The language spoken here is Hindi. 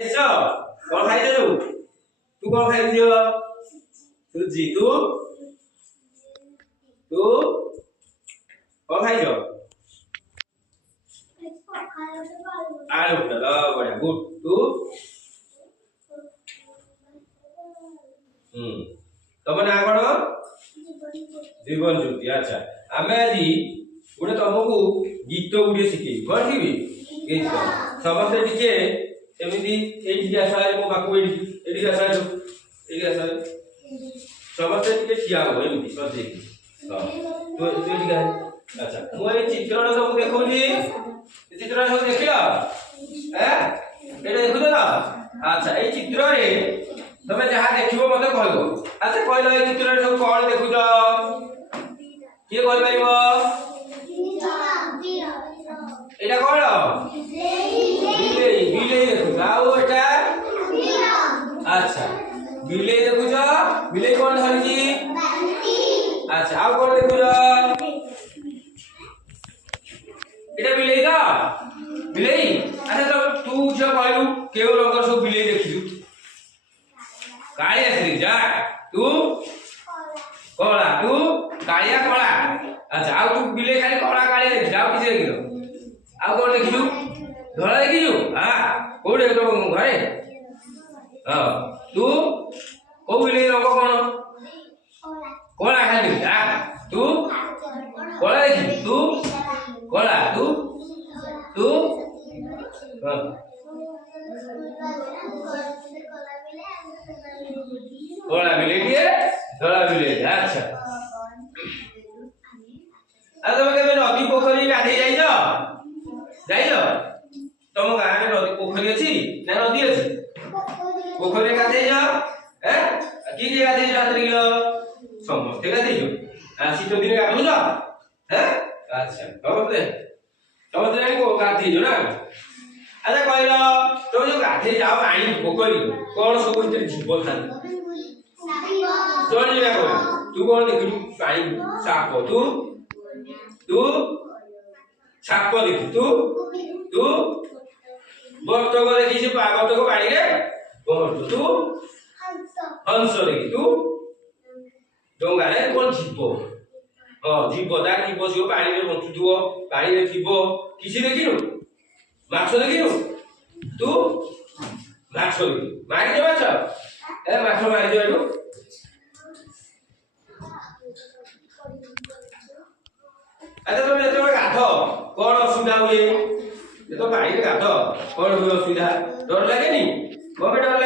ଖାଇଛ କଣ ଖାଇଛୁ ତୁ କଣ ଖାଇଛୁ ସୁଜି ତୁ ତୁ କଣ ଖାଇଛ ଆଳୁ ପୋଟଳ ବଢିଆ ଗୁଡ ତୁ ତମ ନାଁ କଣ ଜୀବନ ଜ୍योତି अच्छा आमे आज गोटे तुमको गीत गुटे शिखेबी कौन शिखी गीत समस्त टिके एमती एठी आसा मो पाखु एठी आसा समस्त टिके ठिया हो एमती सजे तो एठी गाय अच्छा मो ए चित्रण सब देखौनी चित्रण सब देखियो हैं एटा देखुछ ना अच्छा ए चित्र रे तमे जहा देखिबो मते कहबो अच्छा कहलो ए चित्र रे सब कोन देखुछ के कहि पाइबो एटा कोन बिलेई बिलेई देखुछ आउ एटा अच्छा बिलेई देखुछ बिलेई कोन धरजी अच्छा आउ कोन देखुछ एटा बिलेई का बिलेई अच्छा तो तू जो कहलु केउ रंगर सब बिलेई देखिलु कालिया श्री जा तू कला तू कालिया कला अच्छा आउ तू बिलेई खाली कला कालिया देख जाऊ किसे देखिलो आउ कोन देखिलु धला देखिलु हां कोडे तो घरे हां तू को बिलेई रंग कोन कला खाली जा तू कला देखि तू कला तू तू हां कला बिलेई के धला बिलेई अच्छा आ तुम के नदी पोखरी गाधे जाइयो जाइयो तुम गां रे नदी पोखरी अछि ना नदी अछि पोखरी गाधे जाओ हैं की जे गाधे जाओ तरियो समस्त गाधे जाओ आ शीत दिन गाधो जा हैं अच्छा समस्त जानि को गाधे जाओ ना अच्छा कहलो तो जो गाधे जाओ पानी पोखरी कोन सब भीतर जीव थान जोड़ी ना को तू कोन देखिलु पानी साप तू साप देखि तू बतक देखि से बतक पानी रे बहुत तू हंस देखि तू डोंगा रे कोन जीव हां जीव दा जीव से पानी रे बंचुथुओ पानी रे जीव किसी देखिनु माछ देखिनु तू माछ देखि मारि दे माछ ए माछ मारि दे एटू अच्छा तुम ये गाध कौन असुविधा हुए ये तो पानी गाध कौन हुए असुविधा डर लगे नी गवर्नमेंट